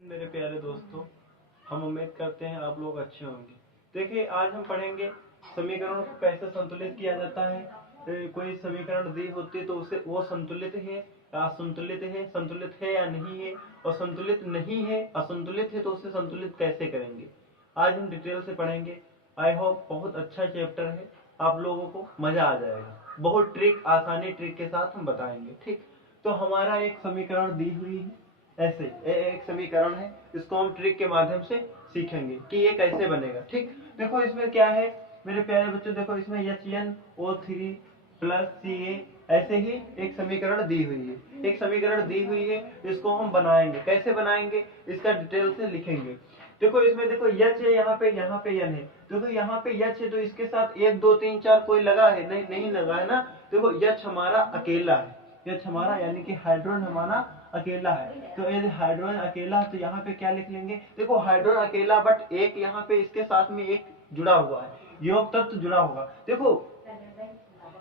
मेरे प्यारे दोस्तों, हम उम्मीद करते हैं आप लोग अच्छे होंगे। देखिए, आज हम पढ़ेंगे समीकरणों को कैसे संतुलित किया जाता है। कोई समीकरण दी होती है तो उसे वो संतुलित है या असंतुलित है, संतुलित है या नहीं है, और संतुलित नहीं है, असंतुलित है तो उसे संतुलित कैसे करेंगे, आज हम डिटेल से पढ़ेंगे। आई होप बहुत अच्छा चैप्टर है, आप लोगों को मजा आ जाएगा। बहुत आसानी ट्रिक के साथ हम बताएंगे। ठीक, तो हमारा एक समीकरण दी हुई है, ऐसे एक समीकरण है, इसको हम ट्रिक के माध्यम से सीखेंगे कि ये कैसे बनेगा। ठीक, देखो इसमें क्या है मेरे प्यारे बच्चों, देखो इसमें HNO3 प्लस Ca ऐसे ही एक समीकरण दी हुई है, एक समीकरण दी हुई है, इसको हम बनाएंगे। कैसे बनाएंगे इसका डिटेल से लिखेंगे। देखो इसमें देखो H है, यहाँ पे N है। देखो यहाँ पे H है तो इसके साथ 1 2 3 4 कोई लगा है? नहीं लगा है ना। देखो H हमारा अकेला है, H हमारा यानी कि हाइड्रोजन हमारा अकेला है। तो यदि हाइड्रोजन अकेला है तो यहाँ पे क्या लिख लेंगे? देखो हाइड्रोजन अकेला, बट एक यहाँ पे इसके साथ में एक जुड़ा हुआ है, योग तत्व जुड़ा हुआ। देखो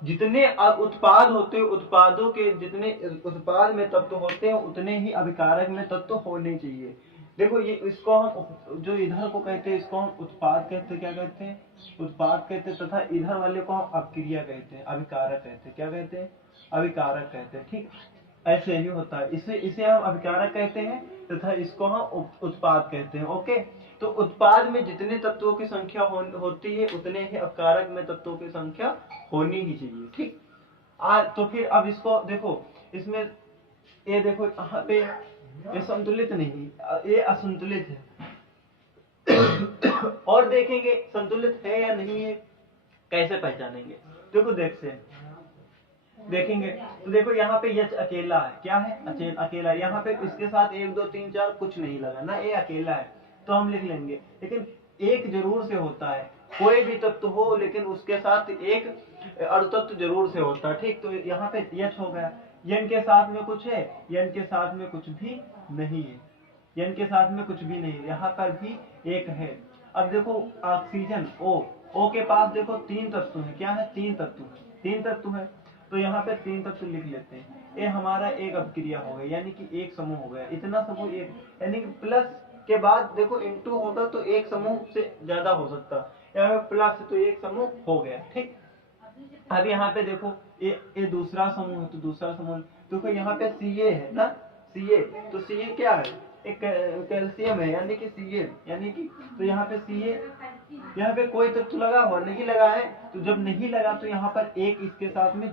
जितने उत्पाद होते हैं, उत्पादों के जितने उत्पाद में तत्व होते हैं उतने ही अभिकारक में तत्व होने चाहिए। देखो ये इसको हम जो इधर को कहते हैं इसको हम उत्पाद कहते हैं। क्या कहते हैं? उत्पाद कहते हैं। तथा इधर वाले को हम अपक्रिया कहते हैं, अभिकारक कहते हैं। क्या कहते हैं? अभिकारक कहते हैं। ठीक, ऐसे ही होता है। इसे हम अभिकारक कहते हैं तथा इसको हम उत्पाद कहते हैं। ओके, तो उत्पाद में जितने तत्वों की संख्या होती है उतने ही अपकारक में तत्वों की संख्या होनी ही चाहिए। ठीक, तो फिर अब इसको देखो, इसमें ये देखो यहाँ पे ये संतुलित नहीं, ये असंतुलित है। और देखेंगे संतुलित है या नहीं है, कैसे पहचानेंगे? देखो देखेंगे तो देखो यहाँ पे H अकेला है। क्या है? अकेला। यहाँ पे इसके साथ 1 2 3 4 कुछ नहीं लगा ना, ये अकेला है तो हम लिख लेंगे। लेकिन एक जरूर से होता है, कोई भी तत्व हो लेकिन उसके साथ एक अणुतत्व जरूर से होता है। ठीक, तो यहाँ पे H हो गया। N के साथ में कुछ है? N के साथ में कुछ भी नहीं है, N के साथ में कुछ भी नहीं है, यहाँ पर भी एक है। अब देखो ऑक्सीजन O के पास देखो 3 तत्व है। क्या है? 3 तत्व है। तो यहाँ पे 3 तत्व लिख लेते हैं। ये हमारा एक अपक्रिया हो गई, यानी कि एक समूह हो गया। इतना समूह एक, यानी कि प्लस के बाद देखो इंटू होगा तो एक समूह से ज्यादा हो सकता है, यहाँ पे प्लस तो एक समूह हो गया। ठीक, अब यहाँ पे देखो ये दूसरा समूह है, तो दूसरा समूह देखो यहाँ पे Ca है ना, Ca, तो Ca क्या है? एक कैल्शियम है, यानी कि Ca, यानी कि तो यहाँ पे Ca, यहाँ पे कोई तत्व लगा हुआ नहीं लगा है, तो जब नहीं लगा तो यहाँ पर एक इसके साथ में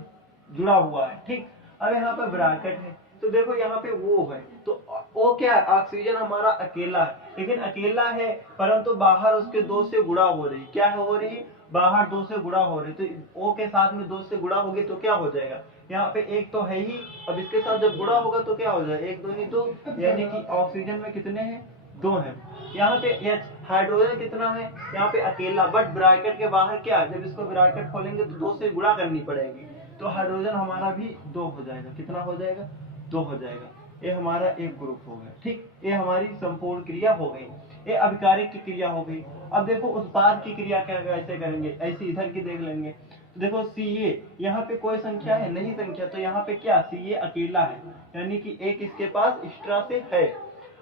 जुड़ा हुआ है। ठीक, अब यहाँ पर ब्रैकेट है तो देखो यहाँ पे वो है, तो वो क्या है? ऑक्सीजन हमारा अकेला है, लेकिन अकेला है परंतु बाहर उसके 2 से गुणा हो रही। क्या हो रही? बाहर 2 से गुणा हो रही। तो O के साथ में 2 से गुणा होगी तो क्या हो जाएगा? यहाँ पे एक तो है ही, अब इसके साथ जब गुणा होगा तो क्या हो जाएगा? 1 2 2, यानी कि ऑक्सीजन में कितने हैं? 2 हैं। यहाँ पे H हाइड्रोजन कितना है? यहाँ पे अकेला, बट ब्रैकेट के बाहर क्या? जब इसको ब्रैकेट खोलेंगे तो 2 से गुणा करनी पड़ेगी, तो हाइड्रोजन हमारा भी 2 हो जाएगा। कितना हो जाएगा? 2 हो जाएगा। ये हमारा एक ग्रुप हो गया। ठीक, ये हमारी संपूर्ण क्रिया हो गई, ये अभिकारिक की क्रिया हो गई। अब देखो उत्पाद की क्रिया कैसे करेंगे, ऐसे इधर की देख लेंगे। तो देखो Ca, यहाँ पे कोई संख्या है? नहीं संख्या, तो यहाँ पे क्या? Ca अकेला है, यानी कि एक इसके पास एक्स्ट्रा से है।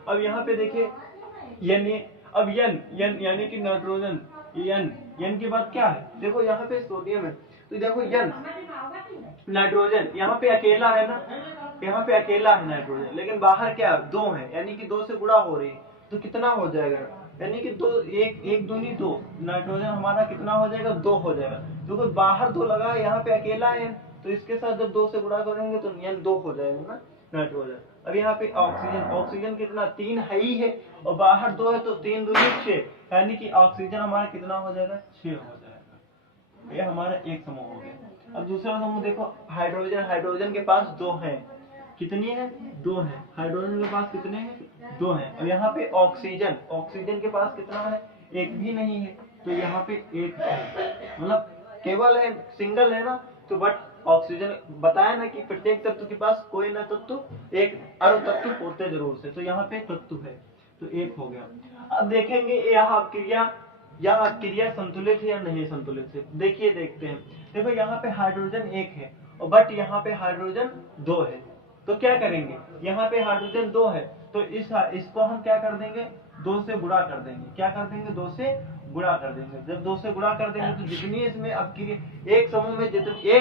अब यहाँ पे देखिए यानी अब N यानी कि नाइट्रोजन, N के बाद क्या है? देखो यहाँ पे सोडियम है, तो देखो N नाइट्रोजन, यहाँ पे अकेला है ना, यहाँ पे अकेला है नाइट्रोजन, लेकिन बाहर क्या? 2 है, यानी कि 2 से गुणा हो रही है, तो कितना हो जाएगा? यानी कि 2 1 दूनी 2, नाइट्रोजन हमारा कितना हो जाएगा? 2 हो जाएगा। तो बाहर 2 लगा है, यहाँ पे अकेला है, तो इसके साथ जब 2 से गुणा करेंगे तो N 2 हो जाएगा ना नाइट्रोजन। अब यहाँ पे ऑक्सीजन कितना? 3 है ही है, और बाहर 2 है, तो 3 दूनी 6, यानी कि ऑक्सीजन हमारा कितना हो जाएगा? 6 हो जाएगा। ये हमारा एक समूह हो गया। अब दूसरा समूह देखो हाइड्रोजन के पास 2 है। कितनी है? 2 है। हाइड्रोजन के पास कितने हैं? 2 है। और यहाँ पे ऑक्सीजन के पास कितना है? एक भी नहीं है, तो यहाँ पे एक है, मतलब केवल है, सिंगल है ना। तो बट ऑक्सीजन बताया ना कि प्रत्येक तत्व के पास कोई ना तत्व एक अणु तत्व होते जरूर से, तो यहाँ पे तत्व है, तो एक हो गया। अब देखेंगे यह क्रिया संतुलित है या नहीं संतुलित है। देखते हैं। देखो यहाँ पे हाइड्रोजन 1 है, और बट यहाँ पे हाइड्रोजन 2 है। तो क्या करेंगे, यहाँ पे हाइड्रोजन 2 है तो इसको हम क्या कर देंगे, 2 से गुणा कर देंगे। क्या कर देंगे, 2 से गुणा कर देंगे। जब 2 से गुणा कर देंगे तो जितनी इसमें अब की एक समूह में जितने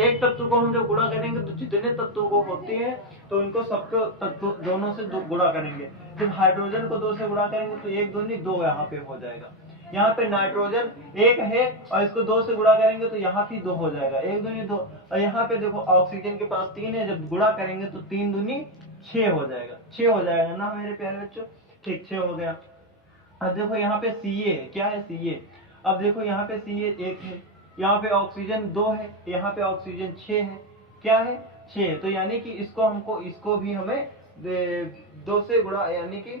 एक तत्व को हम जब गुणा करेंगे तो जितने तत्वों को होती है तो उनको सबको तत्व दोनों से गुणा करेंगे। जब हाइड्रोजन को 2 से गुणा करेंगे तो 1 दूनी 2 यहाँ पे हो जाएगा। यहाँ पे नाइट्रोजन 1 है और इसको 2 से गुणा करेंगे तो यहाँ भी 2 हो जाएगा, 1 दूनी 2। और यहाँ पे देखो ऑक्सीजन के पास 3 है, जब गुणा करेंगे तो 3 दूनी 6 हो जाएगा, 6 हो जाएगा ना मेरे प्यारे बच्चों। ठीक, 6 हो गया। अब देखो यहाँ पे Ca क्या है, Ca। अब देखो यहाँ पे Ca 1 है, यहाँ पे ऑक्सीजन 2 है, यहाँ पे ऑक्सीजन 6 है, क्या है 6 है। तो यानी कि इसको भी हमें 2 से गुणा, यानी कि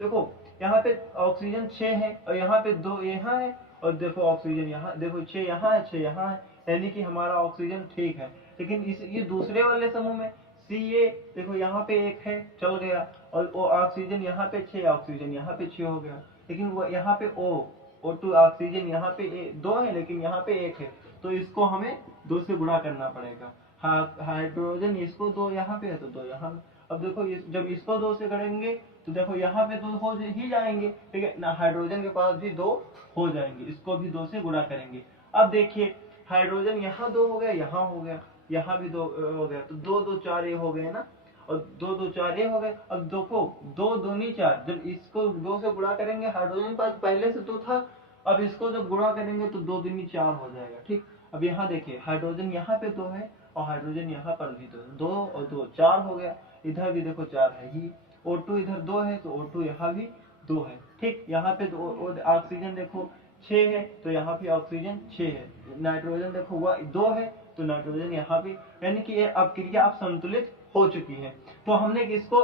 देखो यहाँ पे ऑक्सीजन 6 है और यहाँ पे 2 यहाँ है और देखो ऑक्सीजन यहाँ, देखो 6 यहाँ है 6 यहाँ है, यानी कि हमारा ऑक्सीजन ठीक है। लेकिन ये दूसरे वाले समूह में Ca देखो यहाँ पे 1 है, चल गया, और वो ऑक्सीजन यहाँ पे 6, ऑक्सीजन यहाँ पे 6 हो गया। लेकिन वो यहाँ पे O2 ऑक्सीजन यहाँ पे 2 है लेकिन यहाँ पे 1 है, तो इसको हमें 2 से गुणा करना पड़ेगा। हाइड्रोजन इसको 2 यहाँ पे है तो 2 यहाँ। अब देखो जब इसको 2 से करेंगे तो देखो यहाँ पे 2 हो ही जाएंगे, ठीक है ना, हाइड्रोजन के पास भी 2 हो जाएंगे, इसको भी 2 से गुणा करेंगे। अब देखिए हाइड्रोजन यहाँ 2 हो गया, यहाँ हो गया, यहाँ भी 2 हो गया, तो 2 2 4 ये हो गए ना, और 2 2 4 ये हो गए। अब देखो 2 दूनी 4, जब इसको 2 से गुणा करेंगे, हाइड्रोजन के पास पहले से 2 था, अब इसको जब गुणा करेंगे तो 2 दूनी 4 हो जाएगा। ठीक, अब यहाँ देखिए हाइड्रोजन यहाँ पे 2 है और हाइड्रोजन यहाँ पर भी 2 और 2 4 हो गया, इधर भी देखो 4 है ही, O2 इधर 2 है तो O2 यहाँ भी 2 है। ठीक, यहाँ पे ऑक्सीजन देखो 6 है तो यहाँ भी ऑक्सीजन 6 है, नाइट्रोजन देखो हुआ 2 है तो नाइट्रोजन यहाँ भी, यानी कि ये अब क्रिया अब संतुलित हो चुकी है। तो हमने किसको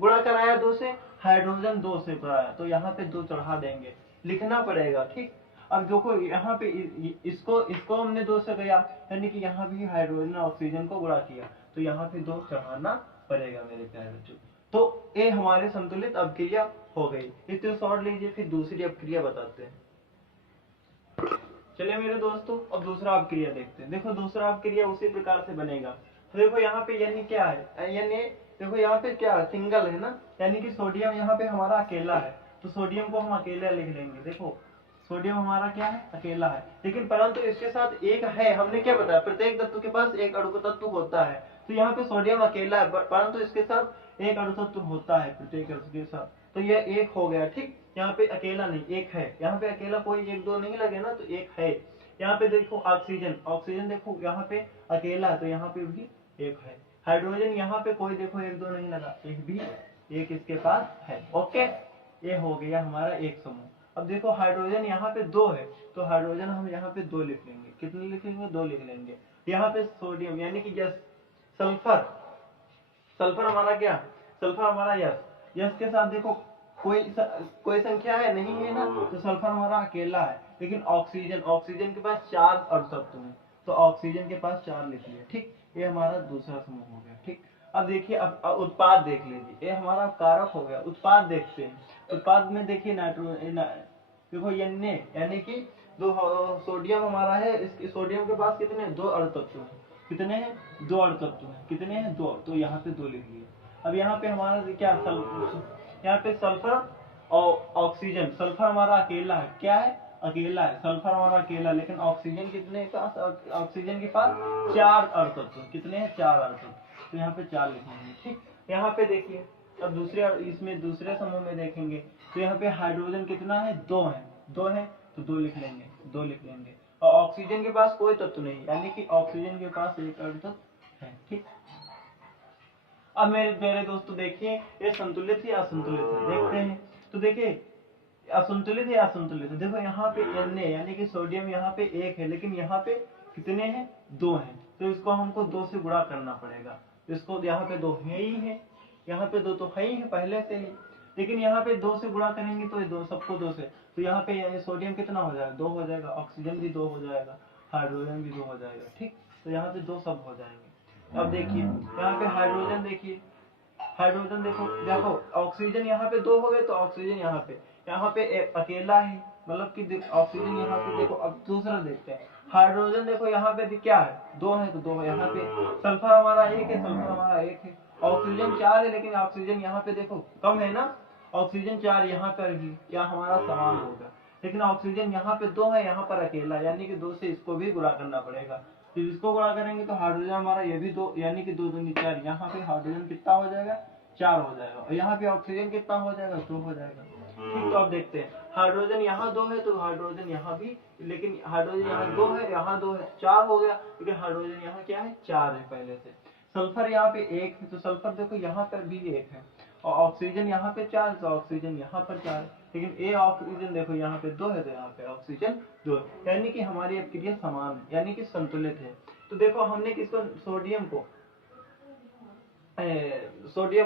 गुणा कराया 2 से, हाइड्रोजन 2 से कराया, तो यहाँ पे 2 चढ़ा देंगे, लिखना पड़ेगा। ठीक, अब देखो यहाँ पे इसको हमने 2 से गया, यानी कि यहाँ भी हाइड्रोजन ऑक्सीजन को गुणा किया, तो यहाँ पे 2 चढ़ाना पड़ेगा मेरे प्यारे बच्चों। तो ये हमारे संतुलित अपक्रिया हो गई। इतने शॉर्ट लीजिए, फिर दूसरी अपक्रिया बताते हैं। चलिए मेरे दोस्तों, अब दूसरा अपक्रिया देखते हैं। देखो दूसरा अपक्रिया उसी प्रकार से बनेगा। तो देखो यहाँ पे यानी क्या है, यानी देखो यहाँ पे क्या सिंगल है ना, यानी कि सोडियम यहाँ पे हमारा अकेला है, तो सोडियम को हम अकेला लिख लेंगे। देखो सोडियम हमारा क्या है, अकेला है, लेकिन परंतु इसके साथ एक है, हमने क्या बताया, प्रत्येक तत्व के पास एक अणु तत्व होता है। तो यहाँ पे सोडियम अकेला है परंतु इसके साथ एक अणु तत्व होता है प्रत्येक अणु के साथ, तो यह 1 हो गया। ठीक, यहाँ पे अकेला नहीं, 1 है, यहाँ पे अकेला कोई 1 2 नहीं लगे ना, तो 1 है। यहाँ पे देखो ऑक्सीजन देखो यहाँ पे अकेला है तो यहाँ पे भी 1 है। हाइड्रोजन यहाँ पे कोई देखो 1 2 नहीं लगा, एक भी 1 इसके पास है। ओके, ये हो गया हमारा एक समूह। अब देखो हाइड्रोजन यहाँ पे 2 है तो हाइड्रोजन हम यहाँ पे 2 लिख लेंगे, कितने लिखेंगे, 2 लिख लेंगे। यहाँ पे सोडियम यानी कि यस, सल्फर हमारा क्या, सल्फर हमारा यस के साथ देखो कोई संख्या है नहीं है ना, तो सल्फर हमारा अकेला है। लेकिन ऑक्सीजन के पास 4 अणु तत्व है, तो ऑक्सीजन के पास 4 लिख लिया। ठीक, ये हमारा दूसरा समूह हो गया। ठीक, अब देखिए अब उत्पाद देख लीजिए, ये हमारा कारक हो गया। उत्पाद देखते हैं, उत्पाद में देखिए नाइट्रोजन देखो यानी कि 2 सोडियम हमारा है, इस सोडियम के पास कितने 2 अणु तत्व है, कितने हैं 2 अणु तत्व है, कितने हैं 2, तो यहाँ पे 2 लिख लिए। अब यहाँ पे हमारा क्या यहाँ पे सल्फर और ऑक्सीजन, सल्फर हमारा अकेला है, क्या है अकेला है, सल्फर हमारा अकेला, लेकिन ऑक्सीजन कितने पास, ऑक्सीजन के पास 4 अणु तत्व, कितने हैं 4 अणु तत्व, तो यहाँ पे 4 लिखेंगे। ठीक, यहाँ पे देखिए अब दूसरे समूह में देखेंगे तो यहाँ पे हाइड्रोजन कितना है 2 है, 2 है तो 2 लिख लेंगे, 2 लिख लेंगे। और ऑक्सीजन के पास कोई तत्व नहीं, यानी कि ऑक्सीजन के पास एक अणु तत्व है। ठीक, अब मेरे दोस्तों देखिए ये संतुलित है असंतुलित है, देखते हैं। तो देखिए असंतुलित है असंतुलित है, देखो यहाँ पे Na यानी कि सोडियम यहाँ पे 1 है, लेकिन यहाँ पे कितने हैं 2 हैं, तो इसको हमको 2 से गुणा करना पड़ेगा। इसको यहाँ पे 2 है ही है, यहाँ पे 2 तो है ही है पहले से ही, लेकिन यहाँ पे 2 से गुणा करेंगे तो 2 सबको 2 से, तो यहाँ पे सोडियम कितना हो जाएगा 2 हो जाएगा, ऑक्सीजन भी 2 हो जाएगा, हाइड्रोजन भी 2 हो जाएगा। ठीक, तो यहाँ पे 2 सब हो जाएंगे। अब देखिए यहाँ पे हाइड्रोजन देखिए, हाइड्रोजन देखो ऑक्सीजन यहाँ पे 2 हो गए तो ऑक्सीजन यहाँ पे एक अकेला है, मतलब कि ऑक्सीजन यहाँ पे देखो। अब दूसरा देखते हैं, हाइड्रोजन देखो यहाँ पे क्या है 2 है तो 2 है, यहाँ पे सल्फर हमारा 1 है, सल्फर हमारा 1 है, ऑक्सीजन 4 है, लेकिन ऑक्सीजन यहाँ पे देखो कम है ना, ऑक्सीजन 4 यहाँ पर भी या हमारा समान होगा, लेकिन ऑक्सीजन यहाँ पे 2 है, यहाँ पर अकेला, यानी कि 2 से इसको भी गुणा करना पड़ेगा। तो इसको गुणा करेंगे तो हाइड्रोजन हमारा ये भी 2, यानी कि 2 दूनी 4, यहाँ पे हाइड्रोजन कितना हो जाएगा, 4 हो जाएगा, और यहाँ पे ऑक्सीजन कितना हो जाएगा, 2 हो जाएगा। ठीक, तो अब देखते हैं, हाइड्रोजन यहाँ 2 है तो हाइड्रोजन यहाँ भी, लेकिन हाइड्रोजन यहाँ 2 है, यहाँ 2 है, 4 हो गया, लेकिन हाइड्रोजन यहाँ क्या है, 4 है पहले से। सल्फर यहाँ पे 1 है, तो सल्फर देखो यहाँ पर भी 1 है, और ऑक्सीजन यहाँ पे 4, तो ऑक्सीजन यहाँ पर 4 है, लेकिन ए ऑक्सीजन देखो यहाँ पे 2 है, तो यहाँ पे ऑक्सीजन 2 है, यानी कि हमारी अभिक्रिया समान है, यानी कि संतुलित है। तो देखो हमने किसको, सोडियम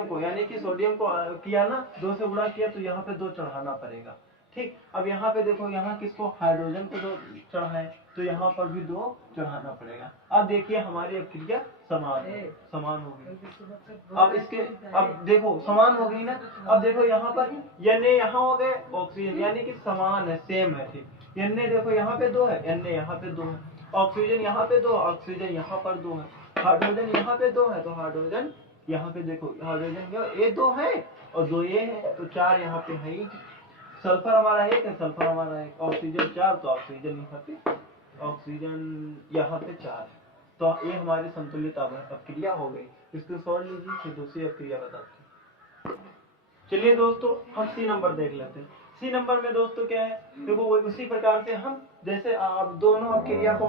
को यानी कि सोडियम को किया ना, 2 से गुणा किया, तो यहाँ पे 2 चढ़ाना पड़ेगा। ठीक, अब यहाँ पे देखो, यहाँ किसको, हाइड्रोजन को 2 चढ़ाए, तो यहाँ पर भी 2 चढ़ाना पड़ेगा। अब देखिए हमारी अभिक्रिया समान हो गई। अब इसके, अब देखो समान हो गई ना, अब देखो यहाँ पर Na यहाँ हो गए ऑक्सीजन, यानी कि समान है, सेम है। ठीक, Na देखो यहाँ पे 2 है, Na यहाँ पे 2 है, ऑक्सीजन यहाँ पे 2, ऑक्सीजन यहाँ पर 2 है, हाइड्रोजन यहाँ पे 2 है, तो हाइड्रोजन यहाँ पे देखो, हाइड्रोजन ये 2 है और 2 ये है, तो 4 यहाँ पे है ही। सल्फर हमारा 1 है, सल्फर हमारा 1, ऑक्सीजन 4, तो ऑक्सीजन यहाँ पे 4 है। तो ये हमारी संतुलित अभिक्रिया हो गई। इसको सॉल्व लीजिए, फिर दूसरी अभिक्रिया बताते हैं। चलिए दोस्तों, हम सी नंबर देख लेते हैं। सी नंबर में दोस्तों क्या है, देखो वो उसी प्रकार से हम जैसे आप दोनों अभिक्रिया को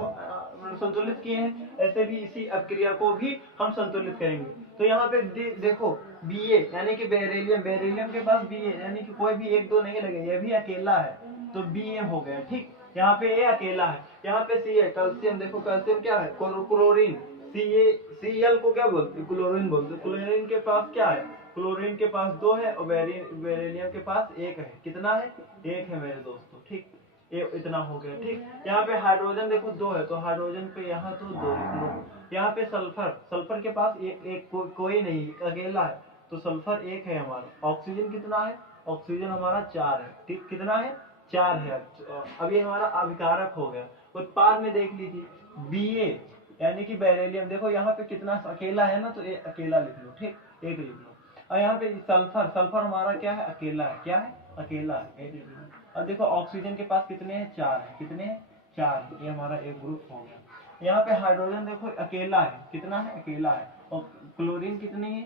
संतुलित किए हैं, ऐसे भी इसी अभिक्रिया को भी हम संतुलित करेंगे। तो यहाँ पे देखो Ba यानी कि बेरिलियम के पास Ba, यानी कि कोई भी 1 2 नहीं लगे, ये भी अकेला है, तो Ba हो गया। ठीक, यहाँ पे ये अकेला है, यहाँ पे सी है, कैल्शियम देखो, कैल्शियम क्या है, क्लोरीन, Cl को क्या बोलते हैं, क्लोरीन बोलते हैं। क्लोरीन के पास क्या है, क्लोरीन के पास 2 है, और बेरिलियम के पास 1 है। कितना है, 1 है मेरे दोस्तों। ठीक, ये इतना हो गया। ठीक, यहाँ पे हाइड्रोजन देखो 2 है, तो हाइड्रोजन पे यहाँ तो 2 लिख लो। यहाँ पे सल्फर के पास कोई नहीं, अकेला है, तो सल्फर 1 है हमारा। ऑक्सीजन कितना है, ऑक्सीजन हमारा 4 है। ठीक, कितना है, 4 है। अब ये हमारा अभिकारक हो गया। उत्पाद में देख लीजिए, Ba यानी कि बेरिलियम देखो यहाँ पे कितना अकेला है ना, तो ये अकेला लिख लो। ठीक, 1 लिख लो। और यहाँ पे सल्फर हमारा क्या है, अकेला है, क्या है, अकेला है, 1 लिख लो। अब देखो ऑक्सीजन के पास कितने हैं, 4 है, कितने हैं, 4, ये हमारा एक ग्रुप हो गया। यहाँ पे हाइड्रोजन देखो अकेला है, कितना है, अकेला है, और क्लोरीन कितनी है,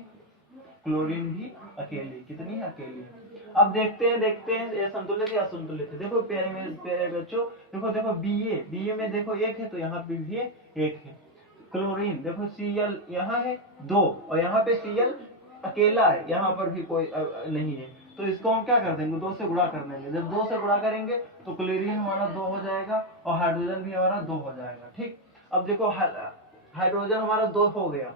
क्लोरीन भी अकेली, कितनी है, अकेली है। अब देखते हैं ये संतुलित या असंतुलित है। देखो प्यारे बच्चों, देखो Ba में देखो 1 है, तो यहाँ पे भी 1 है। क्लोरीन देखो Cl यहाँ है 2, और यहाँ पे Cl अकेला है, यहाँ पर भी कोई नहीं है, तो इसको हम क्या कर देंगे, 2 से गुणा कर देंगे। जब 2 से गुणा करेंगे तो क्लोरीन हमारा 2 हो जाएगा, और हाइड्रोजन भी हमारा 2 हो जाएगा। ठीक, अब देखो हाइड्रोजन हमारा 2 हो गया,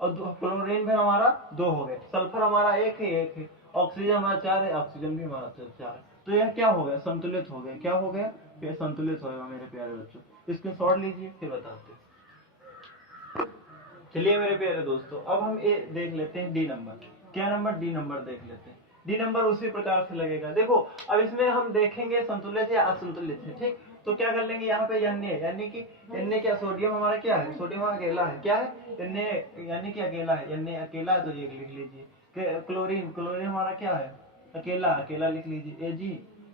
और क्लोरीन भी हमारा 2 हो गए। सल्फर हमारा 1 है, ऑक्सीजन हमारा 4 है, ऑक्सीजन भी हमारा 4 है। तो यह क्या हो गया, संतुलित हो गया। क्या हो गया, ये संतुलित होगा मेरे प्यारे बच्चों। इसके शॉर्ट लीजिए, फिर बताते हैं। चलिए मेरे प्यारे दोस्तों, अब हम ये देख लेते हैं डी नंबर। क्या नंबर, डी नंबर देख लेते हैं। डी नंबर उसी प्रकार से लगेगा। देखो अब इसमें हम देखेंगे संतुलित या असंतुलित है। ठीक, तो क्या कर लेंगे, यहाँ पे Na यानी कि Na क्या, सोडियम हमारा क्या है, सोडियम अकेला है, क्या है, Na यानी कि अकेला है, Na अकेला है, तो ये लिख लीजिए। क्लोरीन हमारा क्या है, अकेला लिख लीजिए। Ag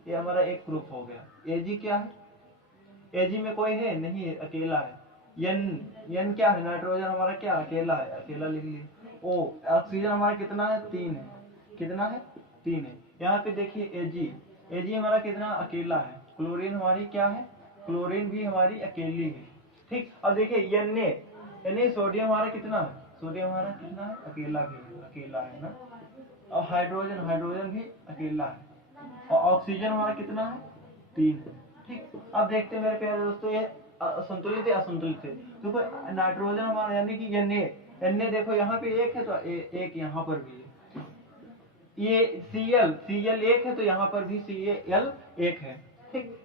ये हमारा एक ग्रुप हो गया। Ag क्या है, Ag में कोई है नहीं है, अकेला है। N क्या है, नाइट्रोजन हमारा क्या, अकेला है, अकेला लिख लीजिए। O ऑक्सीजन हमारा कितना है, 3 है, कितना है, 3 है। यहाँ पे देखिए Ag हमारा कितना, अकेला है। क्लोरीन हमारी क्या है, क्लोरीन भी हमारी अकेली है। ठीक, अब देखिए Na सोडियम हमारा कितना है, सोडियम हमारा कितना है, अकेला है ना। और हाइड्रोजन भी अकेला है, और ऑक्सीजन हमारा कितना है, 3 है। ठीक, अब देखते हैं मेरे प्यारे दोस्तों, ये संतुलित है असंतुलित है। देखो नाइट्रोजन हमारा यानी कि Na देखो यहाँ पे 1 है, तो 1 यहाँ पर भी है। ये Cl 1 है, तो यहाँ पर भी Cl 1 है। ठीक,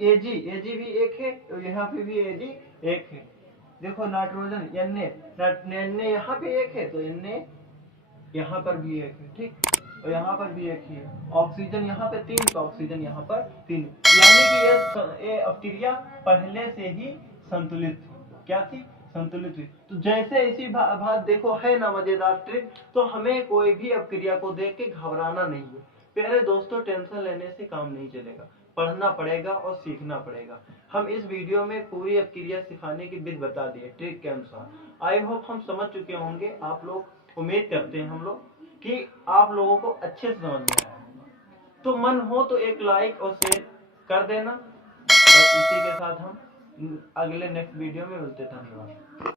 Ag भी 1 है, और यहाँ पे भी Ag 1 है। देखो नाइट्रोजन Na यहाँ पे 1 है, तो Na यहाँ पर भी 1 है। ठीक, और यहाँ पर भी 1 ही है। ऑक्सीजन यहाँ पे 3, तो ऑक्सीजन यहाँ पर 3, यानी कि ये अभिक्रिया पहले से ही संतुलित थी। क्या थी, संतुलित हुई। तो जैसे ऐसी बात देखो है ना मजेदार ट्रिक, तो हमें कोई भी अपक्रिया को देख के घबराना नहीं है। प्यारे दोस्तों, टेंशन लेने से काम नहीं चलेगा, पढ़ना पड़ेगा और सीखना पड़ेगा। हम इस वीडियो में पूरी अपक्रिया सिखाने की विधि बता दी है ट्रिक के अनुसार। आई होप हम समझ चुके होंगे, आप लोग उम्मीद करते हैं हम लोग कि आप लोगों को अच्छे से समझ में आया होगा। तो मन हो तो एक लाइक और शेयर कर देना। बस इसी के साथ हम अगले नेक्स्ट वीडियो में मिलते हैं। धन्यवाद।